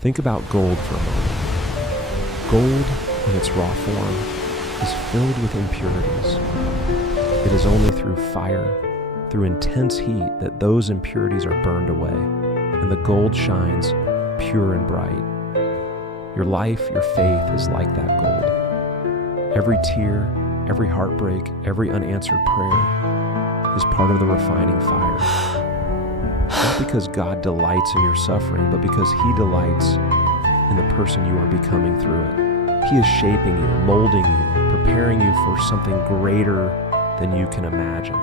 Think about gold for a moment. Gold, in its raw form, is filled with impurities. It is only through fire, through intense heat, that those impurities are burned away, and the gold shines pure and bright. Your life, your faith is like that gold. Every tear, every heartbreak, every unanswered prayer is part of the refining fire. Not because God delights in your suffering, but because He delights in the person you are becoming through it. He is shaping you, molding you, preparing you for something greater than you can imagine.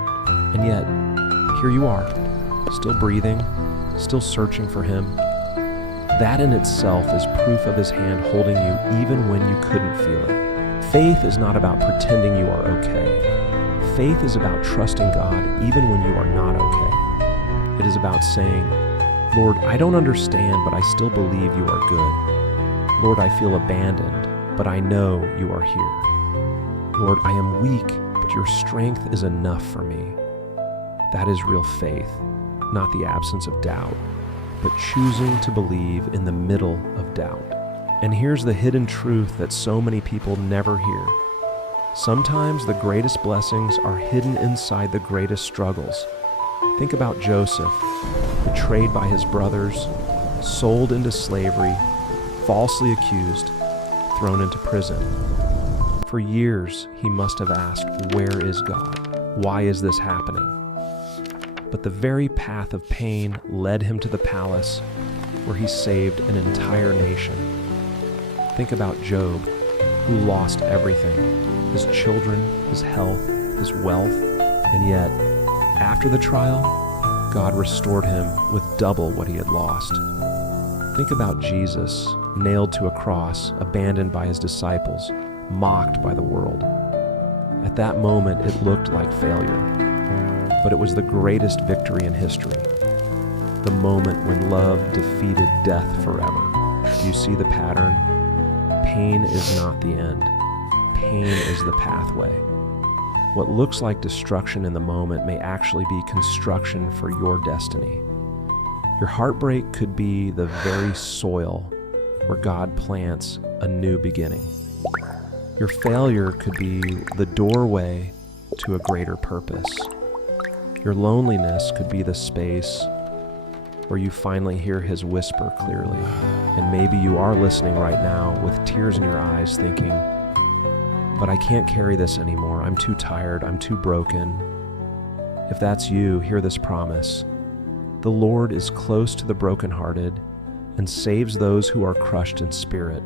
And yet, here you are, still breathing, still searching for Him. That in itself is proof of His hand holding you even when you couldn't feel it. Faith is not about pretending you are okay. Faith is about trusting God even when you are not okay. It is about saying, Lord, I don't understand, but I still believe you are good. Lord, I feel abandoned, but I know you are here. Lord, I am weak, but your strength is enough for me. That is real faith, not the absence of doubt, but choosing to believe in the middle of doubt. And here's the hidden truth that so many people never hear. Sometimes the greatest blessings are hidden inside the greatest struggles. Think about Joseph, betrayed by his brothers, sold into slavery, falsely accused, thrown into prison. For years, he must have asked, where is God? Why is this happening? But the very path of pain led him to the palace where he saved an entire nation. Think about Job, who lost everything, his children, his health, his wealth, and yet, after the trial, God restored him with double what he had lost. Think about Jesus, nailed to a cross, abandoned by his disciples, mocked by the world. At that moment, it looked like failure, but it was the greatest victory in history. The moment when love defeated death forever. You see the pattern? Pain is not the end. Pain is the pathway. What looks like destruction in the moment may actually be construction for your destiny. Your heartbreak could be the very soil where God plants a new beginning. Your failure could be the doorway to a greater purpose. Your loneliness could be the space where you finally hear His whisper clearly. And maybe you are listening right now with tears in your eyes thinking, but I can't carry this anymore. I'm too tired. I'm too broken. If that's you, hear this promise. The Lord is close to the brokenhearted and saves those who are crushed in spirit.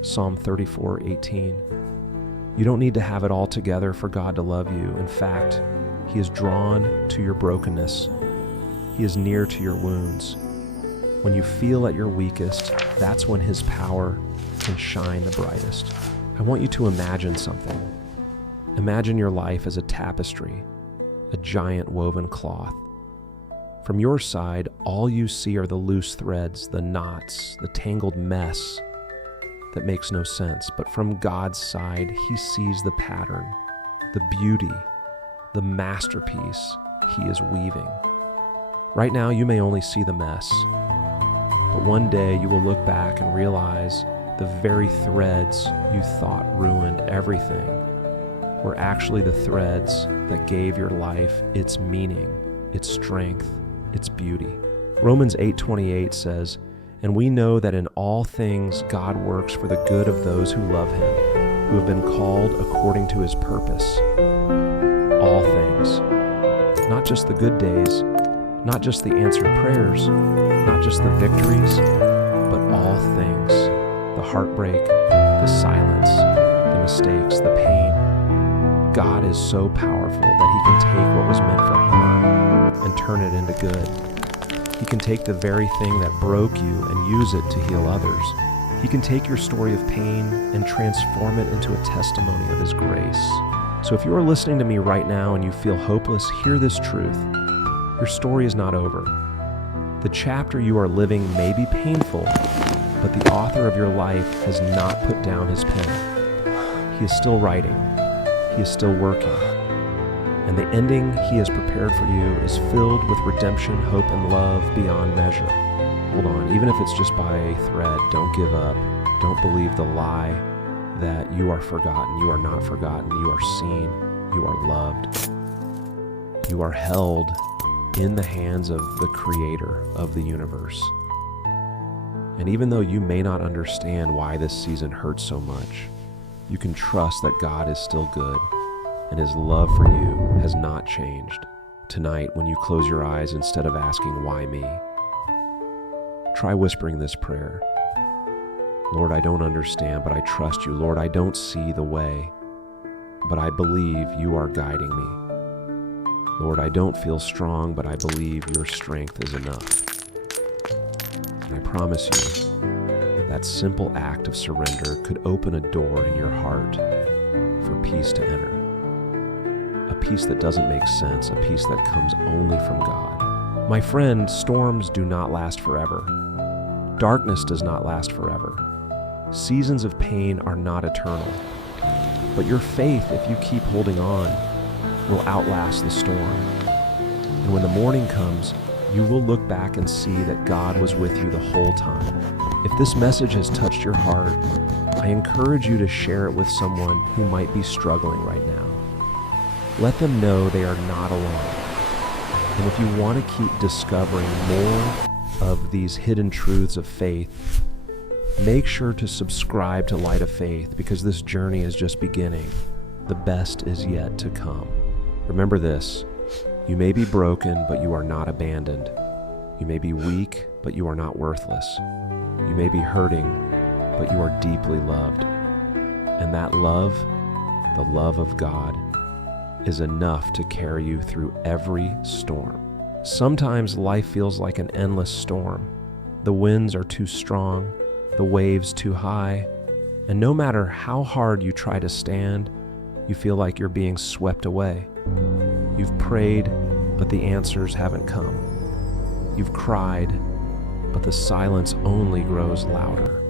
Psalm 34:18. You don't need to have it all together for God to love you. In fact, He is drawn to your brokenness. He is near to your wounds. When you feel at your weakest, that's when His power can shine the brightest. I want you to imagine something. Imagine your life as a tapestry, a giant woven cloth. From your side, all you see are the loose threads, the knots, the tangled mess that makes no sense. But from God's side, He sees the pattern, the beauty, the masterpiece He is weaving. Right now, you may only see the mess, but one day you will look back and realize the very threads you thought ruined everything were actually the threads that gave your life its meaning, its strength, its beauty. Romans 8:28 says, "And we know that in all things God works for the good of those who love Him, who have been called according to His purpose." All things. Not just the good days, not just the answered prayers, not just the victories, but all things. The heartbreak, the silence, the mistakes, the pain. God is so powerful that He can take what was meant for harm and turn it into good. He can take the very thing that broke you and use it to heal others. He can take your story of pain and transform it into a testimony of His grace. So if you are listening to me right now and you feel hopeless, hear this truth. Your story is not over. The chapter you are living may be painful, but the author of your life has not put down his pen. He is still writing. He is still working. And the ending He has prepared for you is filled with redemption, hope, and love beyond measure. hold on. Even if it's just by a thread, don't give up. Don't believe the lie that you are forgotten. You are not forgotten. You are seen. You are loved. You are held in the hands of the Creator of the universe. And even though you may not understand why this season hurts so much, you can trust that God is still good and His love for you has not changed. Tonight, when you close your eyes, instead of asking, "Why me?" try whispering this prayer. Lord, I don't understand, but I trust you. Lord, I don't see the way, but I believe you are guiding me. Lord, I don't feel strong, but I believe your strength is enough. And I promise you, that simple act of surrender could open a door in your heart for peace to enter. A peace that doesn't make sense, a peace that comes only from God. My friend, storms do not last forever. Darkness does not last forever. Seasons of pain are not eternal. But your faith, if you keep holding on, will outlast the storm. And when the morning comes, you will look back and see that God was with you the whole time. If this message has touched your heart, I encourage you to share it with someone who might be struggling right now. Let them know they are not alone. And if you want to keep discovering more of these hidden truths of faith, make sure to subscribe to Light of Faith, because this journey is just beginning. The best is yet to come. Remember this: you may be broken, but you are not abandoned. You may be weak, but you are not worthless. You may be hurting, but you are deeply loved. And that love, the love of God, is enough to carry you through every storm. Sometimes life feels like an endless storm. The winds are too strong, the waves too high, and no matter how hard you try to stand, you feel like you're being swept away. You've prayed, but the answers haven't come. You've cried, but the silence only grows louder.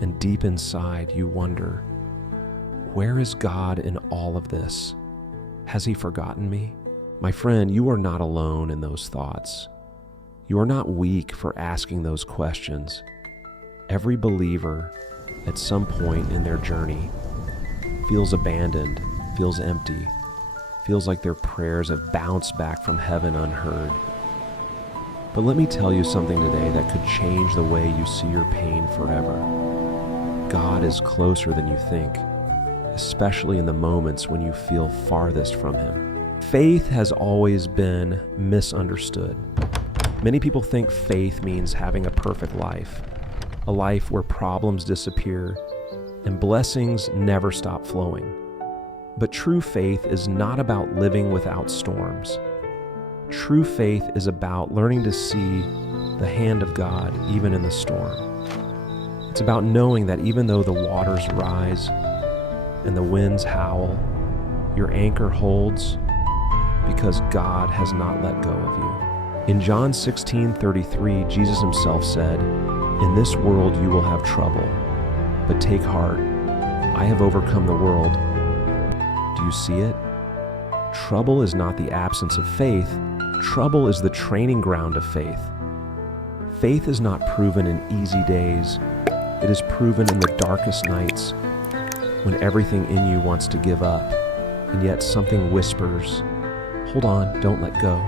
And deep inside, you wonder, where is God in all of this? Has He forgotten me? My friend, you are not alone in those thoughts. You are not weak for asking those questions. Every believer, at some point in their journey, feels abandoned, feels empty, feels like their prayers have bounced back from heaven unheard. But let me tell you something today that could change the way you see your pain forever. God is closer than you think, especially in the moments when you feel farthest from Him. Faith has always been misunderstood. Many people think faith means having a perfect life, a life where problems disappear and blessings never stop flowing. But true faith is not about living without storms. True faith is about learning to see the hand of God even in the storm. It's about knowing that even though the waters rise and the winds howl, your anchor holds because God has not let go of you. In John 16:33, Jesus Himself said, "In this world you will have trouble, but take heart. I have overcome the world." Do you see it? Trouble is not the absence of faith. Trouble is the training ground of faith. Faith is not proven in easy days. It is proven in the darkest nights, when everything in you wants to give up, and yet something whispers, "Hold on, don't let go."